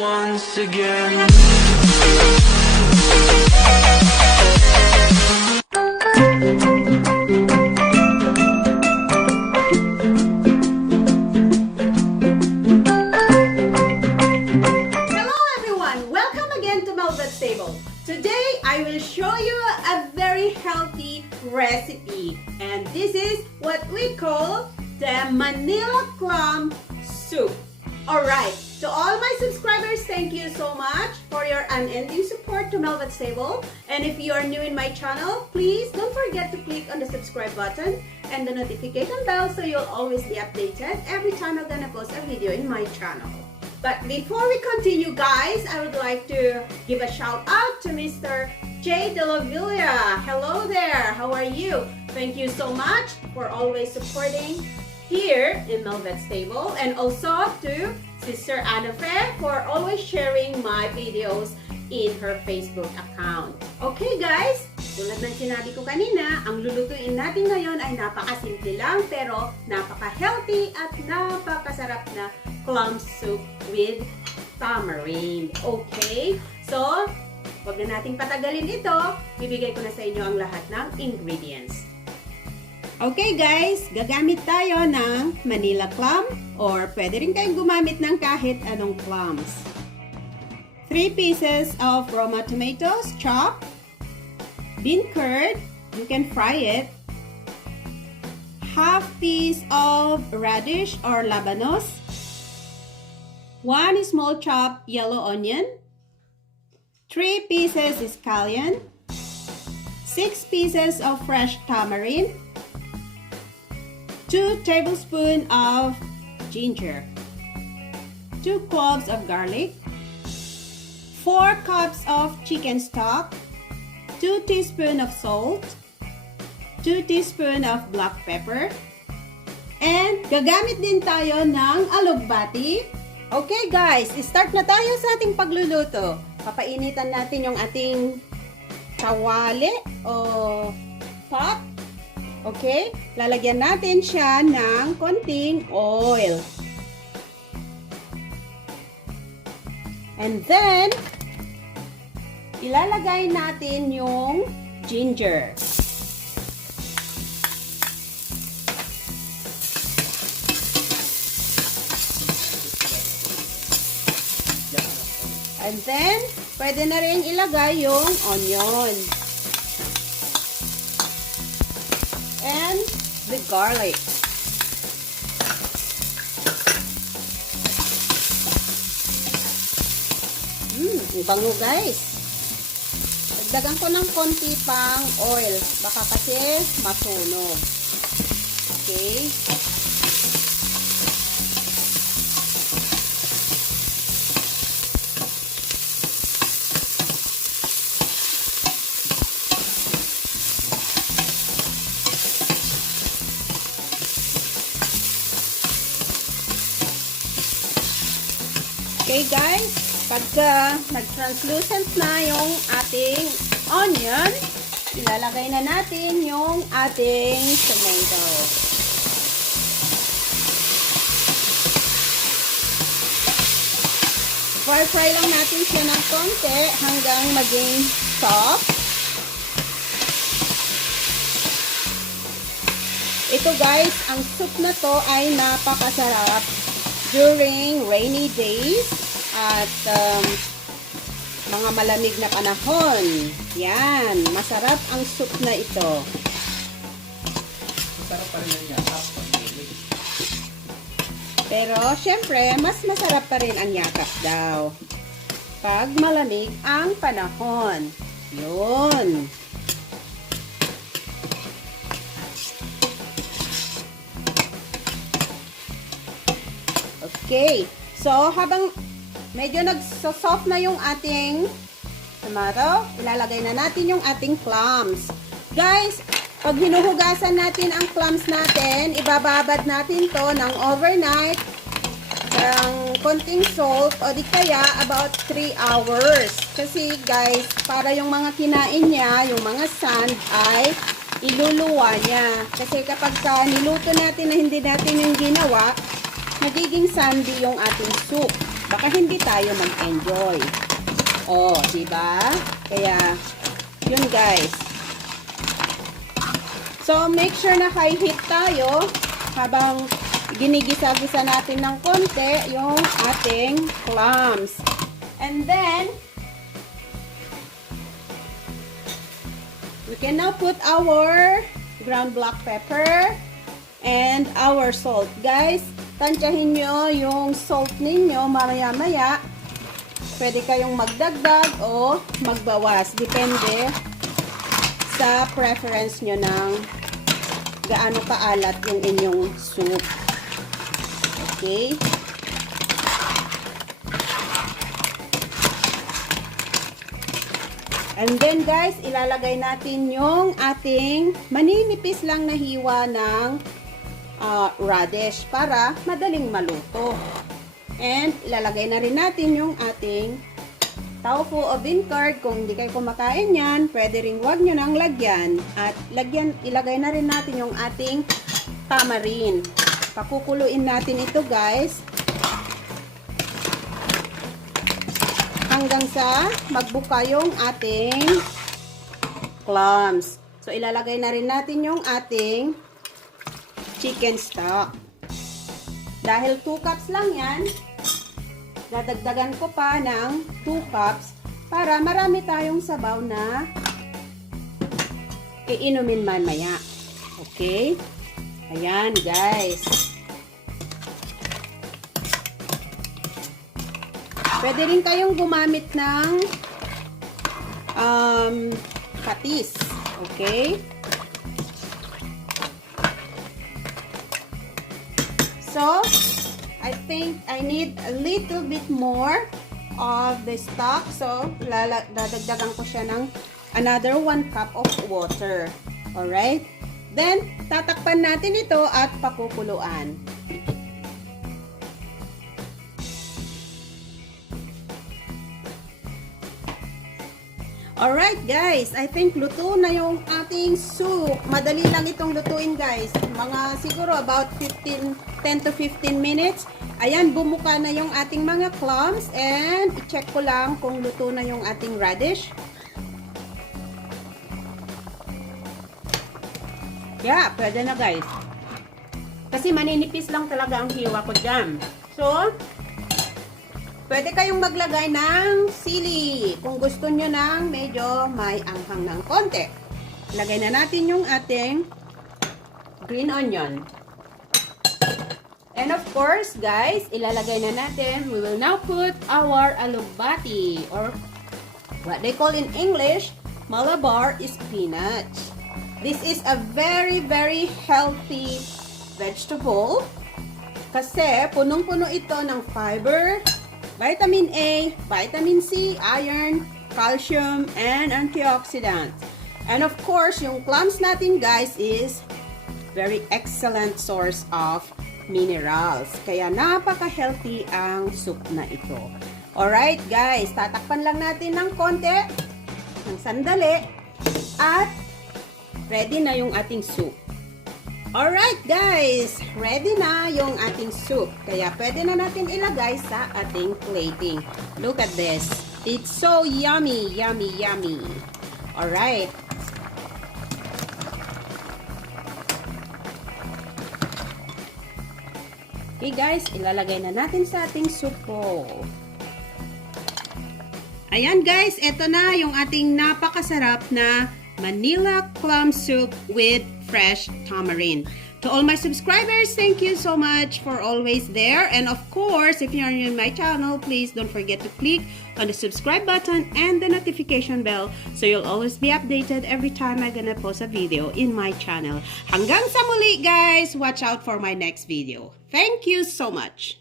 once again. Hello everyone! Welcome again to Mhelbeth's Table. Today I will show you a very healthy recipe, and this is what we call the Manila clam soup. Alright, to all my subscribers, thank you so much for your unending support to Mhelbeth's Table. And if you are new in my channel, please don't forget to click on the subscribe button and the notification bell so you'll always be updated every time I'm gonna post a video in my channel. But before we continue, guys, I would like to give a shout out to Mr. J. De La Villa. Hello there, how are you? Thank you so much for always supporting here in Mhelbeth's Table, and also to Sister Anna Fe for always sharing my videos in her Facebook account. Okay guys, tulad ng sinabi ko kanina, ang lulutuin natin ngayon ay napakasimple lang pero napaka-healthy at napakasarap na clam soup with tamarind. Okay, so wag na nating patagalin ito, bibigay ko na sa inyo ang lahat ng ingredients. Okay guys, gagamit tayo ng Manila clam or pwede rin kayong gumamit ng kahit anong clams. 3 pieces of Roma tomatoes chopped, bean curd, you can fry it, half piece of radish or labanos, 1 small chopped yellow onion, 3 pieces scallion, 6 pieces of fresh tamarind, 2 tablespoons of ginger, 2 cloves of garlic, 4 cups of chicken stock, 2 teaspoons of salt, 2 teaspoons of black pepper, and gagamit din tayo ng alugbati. Okay guys, start na tayo sa ating pagluluto. Papainitan natin yung ating kawali o pot. Okay, lalagyan natin siya ng konting oil. And then, ilalagay natin yung ginger. And then, pwede na rin ilagay yung onion. And the garlic. Ang bango guys. Dagdagan ko ng konti pang oil. Baka kasi masunog. Okay. Okay guys, pagka nag-translucent na yung ating onion, ilalagay na natin yung ating tomato. Fry lang natin siya ng konti hanggang maging soft. Ito guys, ang soup na to ay napakasarap during rainy days at mga malamig na panahon. Yan, masarap ang soup na ito. Masarap pa rin ang yakap pag malamig. Pero syempre, mas masarap pa rin ang yakap daw pag malamig ang panahon. Yun. Okay. So, habang medyo nagsosoft na yung ating tomato, ilalagay na natin yung ating clams. Guys, pag hinuhugasan natin ang clams natin, ibababad natin to ng overnight ng konting salt o di kaya about 3 hours. Kasi guys, para yung mga kinain niya, yung mga sand ay iluluwa niya. Kasi kapag niluto natin na hindi natin yung ginawa, nagiging sandy yung ating soup. baka hindi tayo mag-enjoy. Oh, di ba? Kaya, yun guys. So, make sure na high heat tayo habang ginigisa-gisa natin ng konti yung ating clams. And then, we can now put our ground black pepper and our salt. Guys, tansyahin nyo yung salt ninyo mamaya-maya. Pwede kayong magdagdag o magbawas. Depende sa preference nyo ng gaano kaalat yung inyong soup. Okay? And then guys, ilalagay natin yung ating maninipis lang na hiwa ng radish para madaling maluto. And ilalagay na rin natin yung ating tofu o bean curd. Kung hindi kayo kumakain yan, pwede rin wag nyo nang lagyan. At ilagay na rin natin yung ating tamarind. Pakukuluin natin ito guys. Hanggang sa magbuka yung ating clams. So, ilalagay na rin natin yung ating chicken stock. Dahil 2 cups lang yan, dadagdagan ko pa ng 2 cups para marami tayong sabaw na iinumin mamaya. Okay? Ayan, guys. Pwede rin kayong gumamit ng patis. Okay? So, I think I need a little bit more of the stock. So, dadagdagan ko siya ng another 1 cup of water. Alright? Then, tatakpan natin ito at pakukuluan. Alright guys, I think luto na yung ating soup. Madali lang itong lutuin guys. Mga siguro about 10 to 15 minutes. Ayan, bumuka na yung ating mga clams. And i-check ko lang kung luto na yung ating radish. Yeah, pwede na guys. Kasi maninipis lang talaga ang hiwa ko dyan. So, pwede kayong maglagay ng sili. Kung gusto nyo ng medyo may anghang ng konti. Lagay na natin yung ating green onion. And of course, guys, ilalagay na natin, we will now put our alugbati or what they call in English, Malabar spinach. This is a very, very healthy vegetable kasi punong-puno ito ng fiber, vitamin A, vitamin C, iron, calcium, and antioxidants. And of course, yung clams natin guys is very excellent source of minerals. Kaya napaka-healthy ang soup na ito. Alright guys, tatakpan lang natin ng konti, ng sandali, at ready na yung ating soup. Alright guys, ready na yung ating soup. Kaya pwede na natin ilagay sa ating plating. Look at this. It's so yummy, yummy, yummy. Alright. Okay guys, ilalagay na natin sa ating soup bowl. Ayan guys, eto na yung ating napakasarap na Manila clam soup with fresh tamarind. To all my subscribers, thank you so much for always there. And of course, if you're new in my channel, please don't forget to click on the subscribe button and the notification bell so you'll always be updated every time I'm gonna post a video in my channel. Hanggang sa muli guys, watch out for my next video. Thank you so much.